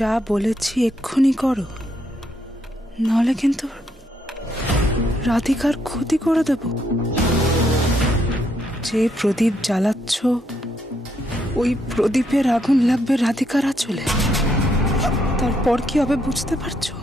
যা বলেছি এক্ষুনি করো, নাহলে কিন্তু রাধিকার ক্ষতি করে দেব। যে প্রদীপ জ্বালাচ্ছ ওই প্রদীপের আগুন লাগবে রাধিকার আঁচলে। তারপর কি হবে বুঝতে পারছো?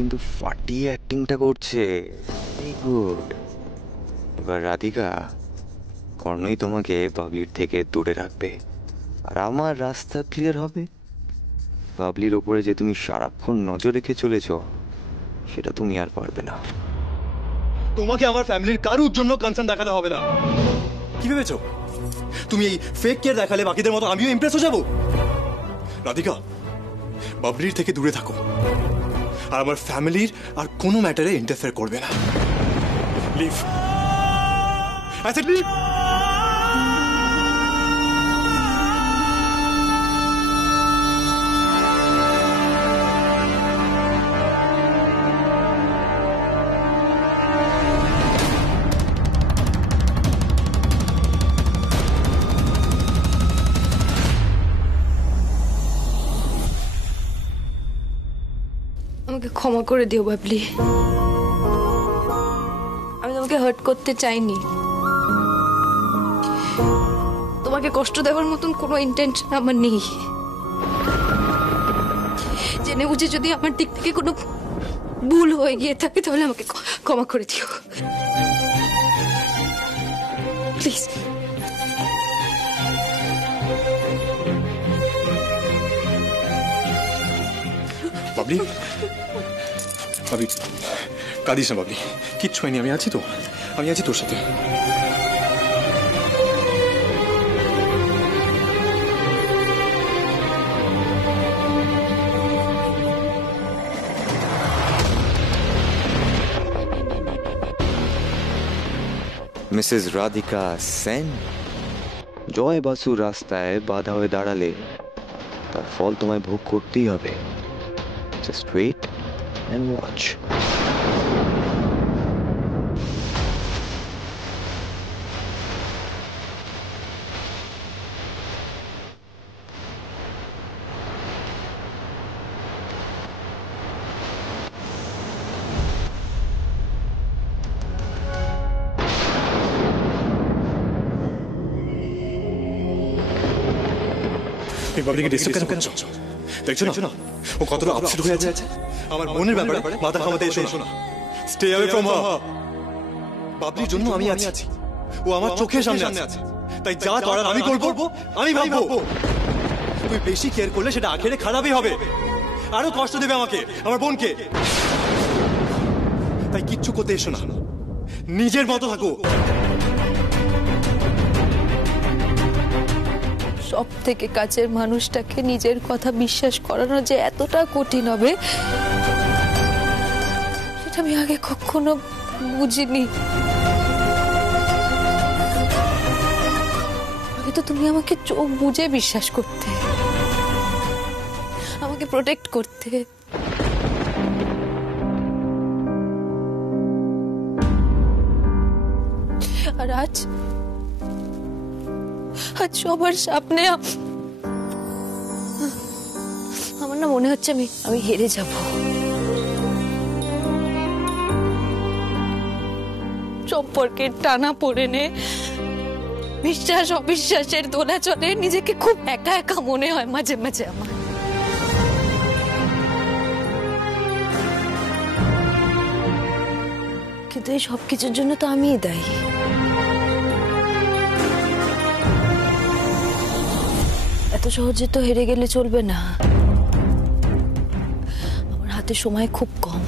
কিন্তু ফাটিয়ে অ্যাক্টিংটা করছে, ভেরি গুড। এবার রাধিকা কর্ণই তোমাকে বাবলির থেকে দূরে রাখবে, আর আমার রাস্তা ক্লিয়ার হবে। বাবলির ওপরে যে তুমি সারাক্ষণ নজর রেখে চলেছ, সেটা তুমি আর পারবে না। তোমাকে আমার ফ্যামিলির কারোর জন্য কনসার্ন দেখাতে হবে না। কি ভেবেছো তুমি এই ফেক কেয়ার দেখালে বাকিদের মতো আমিও ইমপ্রেস হয়ে যাব? রাধিকা, বাবলির থেকে দূরে থাকো, আর আমার ফ্যামিলির আর কোনো ম্যাটারে ইন্টারফেয়ার করবে না। Leave, I said leave. আমাকে ক্ষমা করে দিও বাবলি, আমি তোমাকে হার্ট করতে চাইনি। তোমাকে কষ্ট দেওয়ার মতন কোনো ইন্টেনশন আমার নেই। জেনে বুঝে যদি আমার দিক থেকে কোনো ভুল হয়ে গিয়ে থাকে তাহলে আমাকে ক্ষমা করে দিও প্লিজ। বাবলি, বাবলি কাঁদিস না বাবলি, কিচ্ছু হয়নি, আমি আছি তো, আমি আছি তোর সাথে। মিসেস রাধিকা সেন, জয় বাসু রাস্তায় বাধা হয়ে দাঁড়ালে তার ফল তোমায় ভোগ করতেই হবে। Just wait and watch. বাবলিকে ডিস্টার্ব কেন করছো? দেখছো না ও কতটা আপসেট হয়ে আছে। আমার মনের ব্যাপারে মাথা ঘামাতে এসো না। Stay away from her. বাবলির জন্য আমি আছি, ও আমার চোখের সামনে আছে, তাই যা করার আমি করব, আমি ভাববো। তুই বেশি কেয়ার করলে সেটা আখেরে খারাপই হবে, আরো কষ্ট দেবে আমাকে, আমার বোনকে। তাই কিচ্ছু করতে এসো না, নিজের মতো থাকো। সব থেকে কাছের মানুষটাকে নিজের কথা বিশ্বাস করানো যে এতটা কঠিন হবে সেটা আমি আগে কখনো বুঝিনি। আগে তো তুমি আমাকে চোখ বুঝে বিশ্বাস করতে, আমাকে প্রোটেক্ট করতে। আর আজ সবার সামনে আমার না মনে হচ্ছে আমি হেরে যাব। সম্পর্কের টানা পড়েনে, বিশ্বাস অবিশ্বাসের দোলাচলে নিজেকে খুব একা একা মনে হয় মাঝে মাঝে আমার। কিন্তু এই সবকিছুর জন্য তো আমিই দায়ী। এত সহজে তো হেরে গেলে চলবে না, আমার হাতে সময় খুব কম।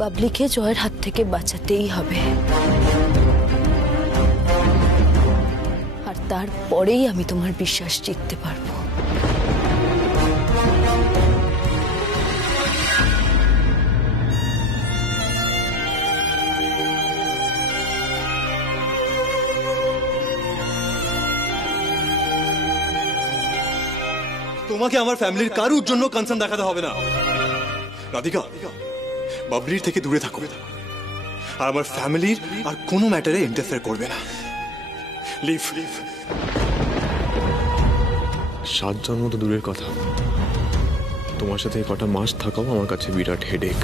বাবলিকে জয়ের হাত থেকে বাঁচাতেই হবে, আর তারপরেই আমি তোমার বিশ্বাস জিততে পারবো। তোমাকে আমার ফ্যামিলির কারোর জন্য কনসার্ন দেখাতে হবে না। রাধিকা, বাবলির থেকে দূরে থাকো, আর আমার ফ্যামিলির আর কোনো ম্যাটারে ইন্টারফেয়ার করবে না। লিভ। 7 জন্ম তো দূরের কথা, তোমার সাথে কটা মাস থাকাও আমার কাছে বিরাট হেডেক।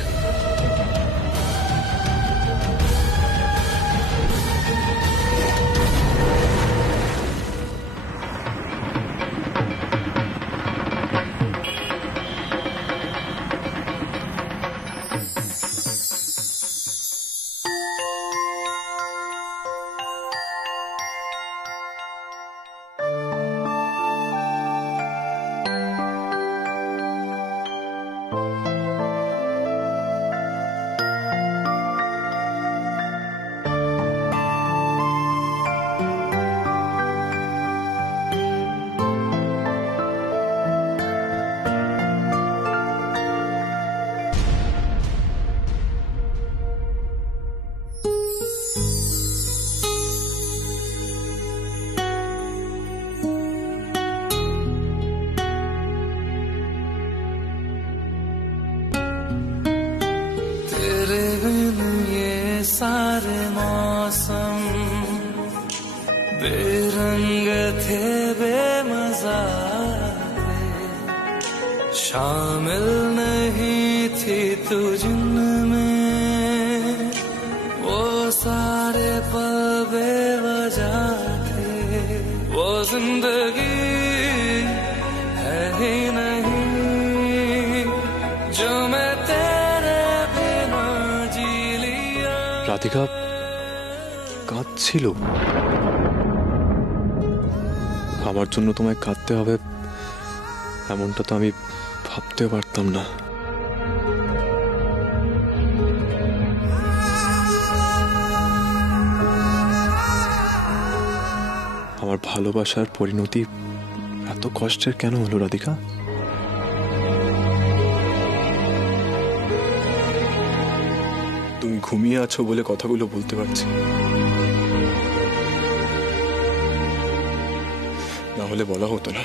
तेरे बिन ये सारे मौसम बेरंग थे, बेमजा थे, शामिल नहीं थी तू जिनमें, वो सारे पल बेवजह थे, वो जिंदगी है ही नहीं जो मैं রাধিকা কাঁদছিল। আমার জন্য তোমায় কাঁদতে হবে এমনটা তো আমি ভাবতেও পারতাম না। আমার ভালোবাসার পরিণতি এত কষ্টের কেন হলো রাধিকা? তুমি ঘুমিয়ে আছো বলে কথাগুলো বলতে পারছি, না হলে বলা হতো না।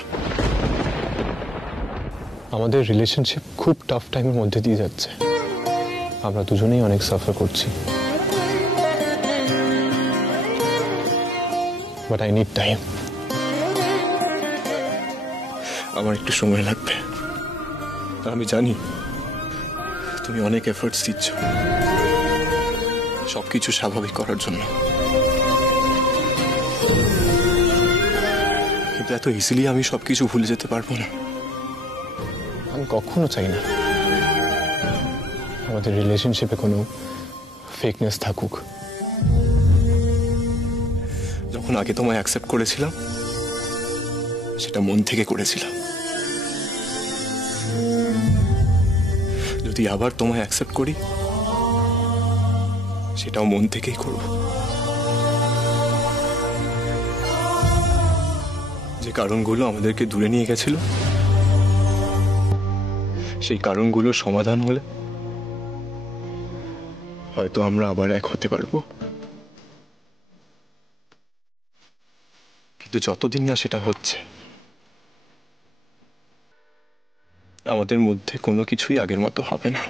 আমাদের রিলেশনশিপ খুব টাফ টাইমের মধ্যে দিয়ে যাচ্ছে, আমরা দুজনেই অনেক সাফার করছি, বাট আই নিড টাইম। আমার একটু সময় লাগবে, আমি জানি তুমি অনেক এফোর্টস দিচ্ছ সবকিছু স্বাভাবিক করার জন্য, কিন্তু এত ইজিলি আমি সবকিছু ভুলে যেতে পারবো না। আমি কখনো চাই না আমাদের রিলেশনশিপে কোনো ফেকনেস থাকুক। যখন আগে তোমায় অ্যাকসেপ্ট করেছিলাম সেটা মন থেকে করেছিলাম, যদি আবার তোমায় অ্যাকসেপ্ট করি সেটাও মন থেকেই করব। যে কারণগুলো আমাদেরকে দূরে নিয়ে গেছিল সেই কারণগুলোর সমাধান হলে হয়তো আমরা আবার এক হতে পারবো, কিন্তু যতদিন না সেটা হচ্ছে আমাদের মধ্যে কোনো কিছুই আগের মতো হবে না।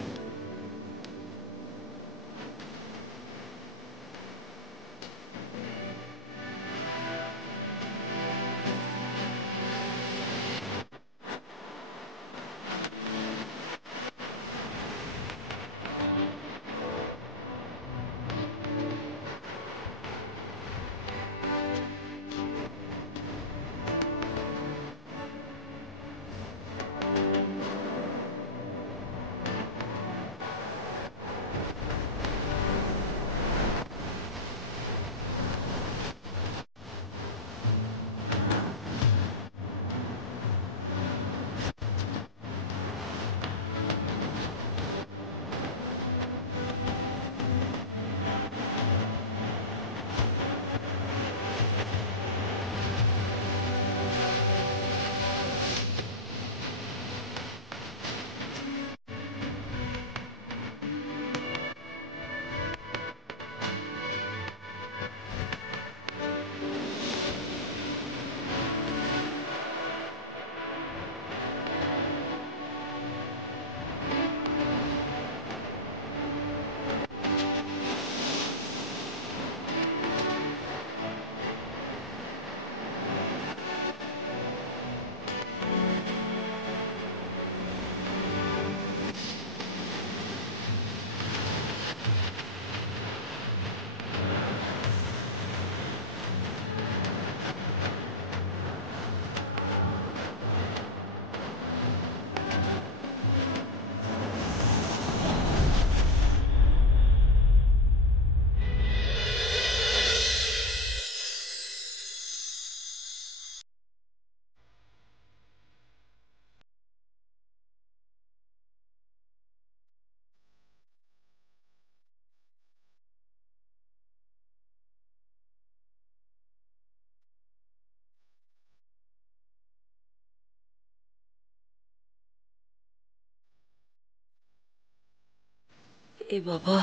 এ বাবা,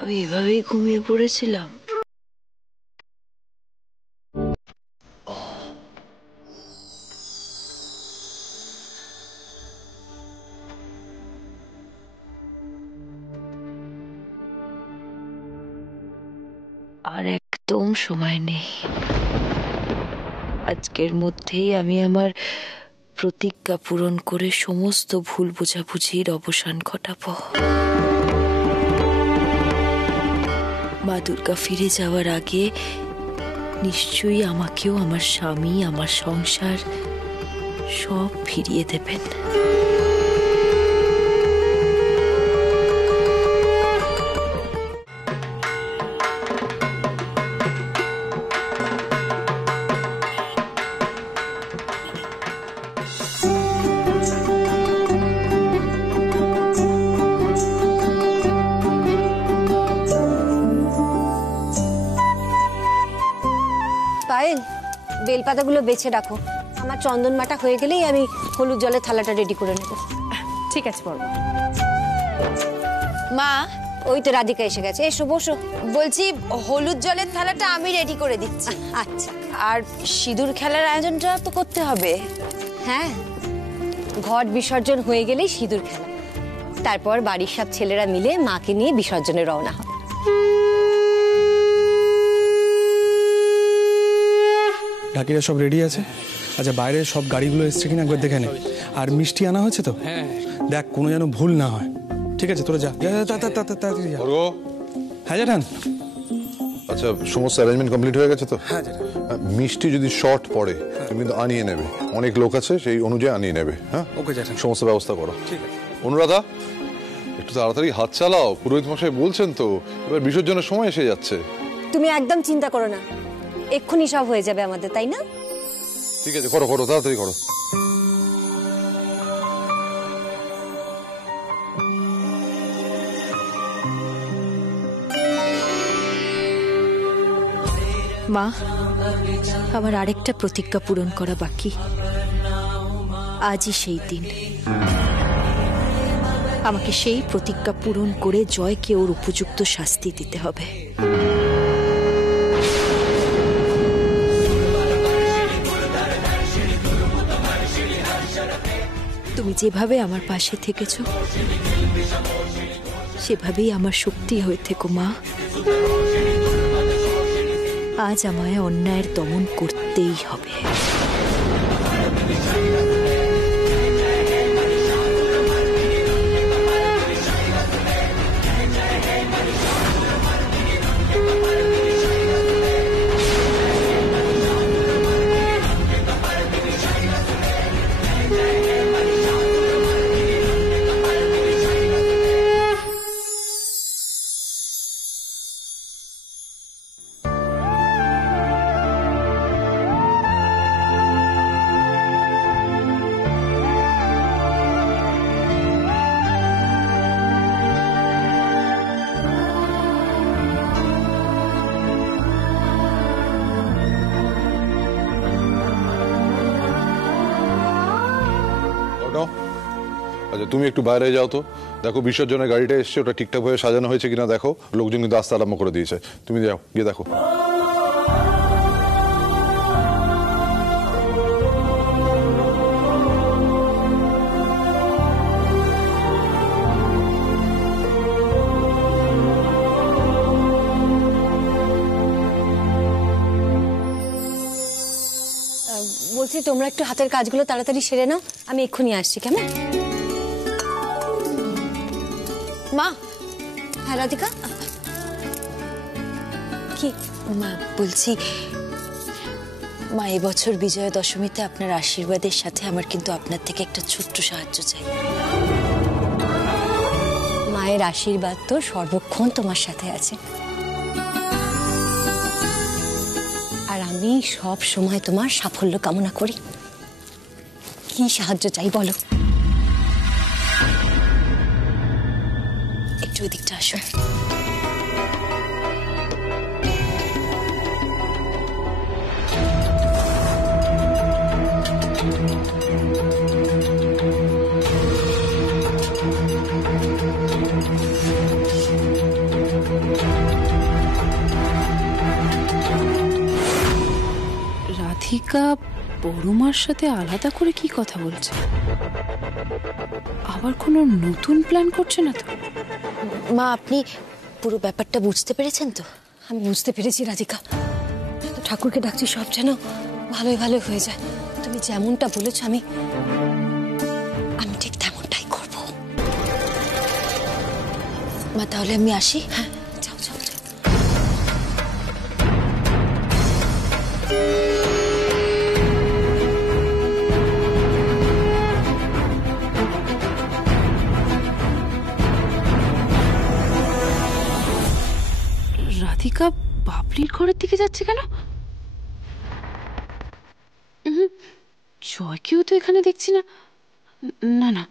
আমি এভাবেই ঘুমিয়ে পড়েছিলাম। আর একদম সময় নেই। আজকের মধ্যেই আমি আমার প্রতিজ্ঞা পূরণ করে সমস্ত ভুল বোঝাবুঝির অবসান ঘটাবো। মা দুর্গা ফিরে যাওয়ার আগে নিশ্চয়ই আমাকেও আমার স্বামী, আমার সংসার সব ফিরিয়ে দেবেন। পায়েল, বেলপাতাগুলো বেছে রাখো। আমার চন্দন মাটা হয়ে গেলেই আমি হলুদ জলের থালাটা রেডি করে নেব। ঠিক আছে বড় মা, ওই তো রাধিকা এসে গেছে, এসো বসো। বলছি হলুদ জলের থালাটা আমি রেডি করে দিচ্ছি। আচ্ছা। আর সিঁদুর খেলার আয়োজনটা তো করতে হবে। হ্যাঁ, ঘট বিসর্জন হয়ে গেলেই সিঁদুর খেলা, তারপর বাড়ির সব ছেলেরা মিলে মাকে নিয়ে বিসর্জনে রওনা হবে। ঢাকিরা সব রেডি আছে? আচ্ছা, বাইরে সব গাড়িগুলো এসছে কিনা একবার দেখে নে। আর মিষ্টি আনা হয়েছে তো? হ্যাঁ। দেখ কোনো যেন ভুল না হয়। ঠিক আছে, তোরা যা। হ্যাঁ জানান। আচ্ছা, সমস্ত অ্যারেঞ্জমেন্ট কমপ্লিট হয়ে গেছে তো? হ্যাঁ। মিষ্টি যদি শর্ট পড়ে তুমি কিন্তু আনিয়ে নেবে, অনেক লোক আছে সেই অনুযায়ী আনিয়ে নেবে। হ্যাঁ ওকে জানান, সমস্ত ব্যবস্থা করো। ঠিক আছে। অনুরাধা, একটু তাড়াতাড়ি হাত চালাও, পুরোহিত মশাই বলছেন তো এবার বিসর্জনের সময় এসে যাচ্ছে। তুমি একদম চিন্তা করো না, এক্ষুনি সব হয়ে যাবে আমাদের, তাই না? ঠিক আছে, করো করো, তাড়াতাড়ি করো। মা, আমার আরেকটা প্রতিজ্ঞা পূরণ করা বাকি। আজই সেই দিন। আমাকে সেই প্রতিজ্ঞা পূরণ করে জয়কে ওর উপযুক্ত শাস্তি দিতে হবে। তুমি যেভাবে আমার পাশে থেকেছ সেভাবেই আমার শক্তি হয়ে থেকো মা। আজ আমায় অন্যায়ের দমন করতেই হবে। আচ্ছা, তুমি একটু বাইরে যাও তো, দেখো বিসর্জনের গাড়িটা এসছে, ওটা ঠিকঠাক ভাবে সাজানো হয়েছে কিনা দেখো। লোকজন কিন্তু আসতে আরম্ভ করে দিয়েছে, তুমি যাও, গিয়ে দেখো। বলছি তোমরা একটু হাতের কাজগুলো তাড়াতাড়ি সেরে নাও, আমি এক্ষুনি আসছি। কেমন? মা। হ্যাঁ রাধিকা, কি? মা বলছি, মা এবছর বিজয়া দশমীতে আপনার আশীর্বাদের সাথে আমার কিন্তু আপনার থেকে একটা ছোট্ট সাহায্য চাই। মায়ের আশীর্বাদ তো সর্বক্ষণ তোমার সাথে আছে, আর আমি সব সময় তোমার সাফল্য কামনা করি। কি সাহায্য চাই বলো? একটু ওদিকটা আসো। রাধিকা বড়মার সাথে আলাদা করে কি কথা বলছে? আবার কোনো নতুন প্ল্যান করছে না তো? মা, আপনি পুরো ব্যাপারটা বুঝতে পেরেছেন তো? আমি বুঝতে পেরেছি রাধিকা, ঠাকুরকে ডাকছি সব যেন ভালোই ভালো হয়ে যায়। তুমি যেমনটা বলেছো আমি ঠিক তেমনটাই করব। মা, তাহলে আমি আসি। হ্যাঁ, যাও যাও যাও। রাধিকা বাবলির ঘরের দিকে যাচ্ছে কেন? জয়কেও তো এখানে দেখছি না। না না,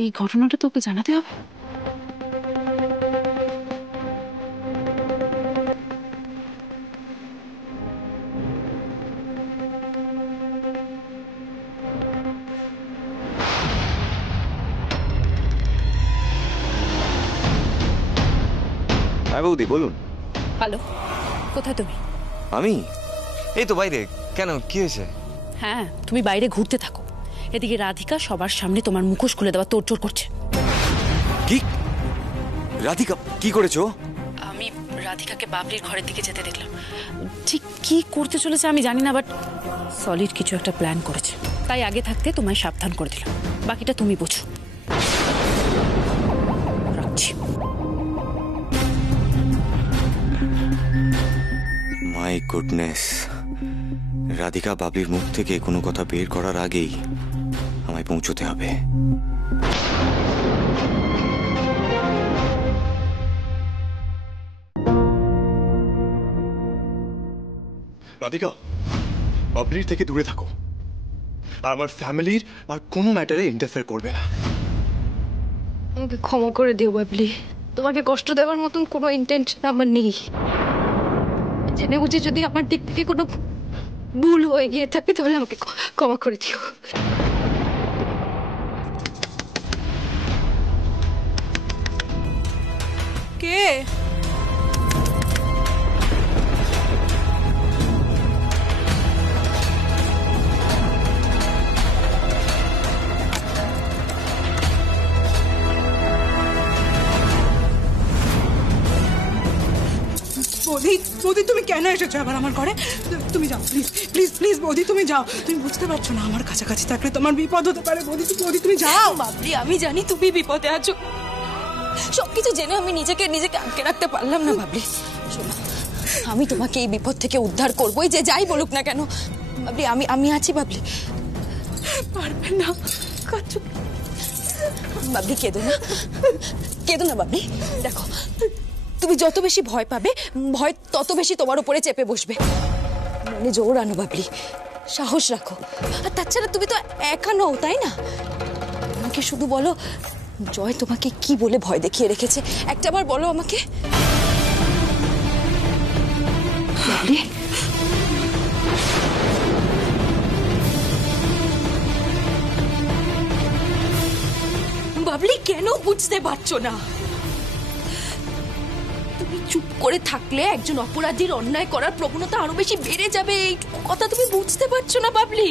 এই ঘটনাটা তোকে জানাতে হবে। হ্যাঁ বৌদি, বলুন। হ্যালো, কোথায় তুমি? আমি এই তো বাইরে। কেন, কি হয়েছে? হ্যাঁ, তুমি বাইরে ঘুরতে থাকো। এদিকে রাধিকা সবার সামনে তোমার মুখোশ খুলে দেওয়া তোড়জোড় করছে। কি? রাধিকা কি করেছো? আমি রাধিকাকে বাবলির ঘরের দিকে যেতে দেখলাম। ঠিক কি করতে চলেছে আমি জানি না, বাট সলিড কিছু একটা প্ল্যান করেছে। তাই আগে থাকতে তোমায় সাবধান করে দিলাম। বাকিটা তুমি বোঝো। রাখছি। মাই গুডনেস, রাধিকা বাবলির মুখ থেকে কোনো কথা বের করার আগেই আমায় পৌঁছতে হবে। রাধিকা, বাবলির থেকে দূরে থাকো। আর আমার ফ্যামিলির আর কোনো ম্যাটারে ইন্টারফেয়ার করবে না। আমাকে ক্ষমা করে দিও বাবলি, তোমাকে কষ্ট দেওয়ার মতন কোনো ইন্টেনশন আমার নেই। জেনে বুঝে যদি আমার দিক থেকে কোনো ভুল হয়ে গিয়ে থাকে তাহলে আমাকে ক্ষমা করে দিও। কে? বৌদি, বৌদি তুমি কেন এসেছো আবার আমার ঘরে? তুমি যাও প্লিজ প্লিজ প্লিজ বৌদি, তুমি যাও। তুমি বুঝতে পারছো না আমার কাছাকাছি থাকলে তোমার বিপদ হতে পারে। বৌদি বৌদি তুমি যাও। বাবলি, আমি জানি তুমি বিপদে আছো। সবকিছু জেনে আমি নিজেকে আটকে রাখতে পারলাম না। বাবলি শোনো, আমি তোমাকে এই বিপদ থেকে উদ্ধার করবোই, যে যাই বলুক না কেন। বাবলি, আমি আছি। বাবলি পারবে না। বাবলি কেঁদো না, কেঁদো না বাবলি। দেখো, তুমি যত বেশি ভয় পাবে, ভয় তত বেশি তোমার উপরে চেপে বসবে। মনে জোর আনো বাবলি, সাহস রাখো। আর তাছাড়া তুমি তো একা নও, তাই না? আমাকে শুধু বলো, জয় তোমাকে কি বলে ভয় দেখিয়ে রেখেছে একটাবার বলো আমাকে। বাবলি, বাবলি কেন বুঝতে পারছো না? তুমি চুপ করে থাকলে একজন অপরাধীর অন্যায় করার প্রবণতা আরো বেশি বেড়ে যাবে। এই কথা তুমি বুঝতে পারছো না বাবলি?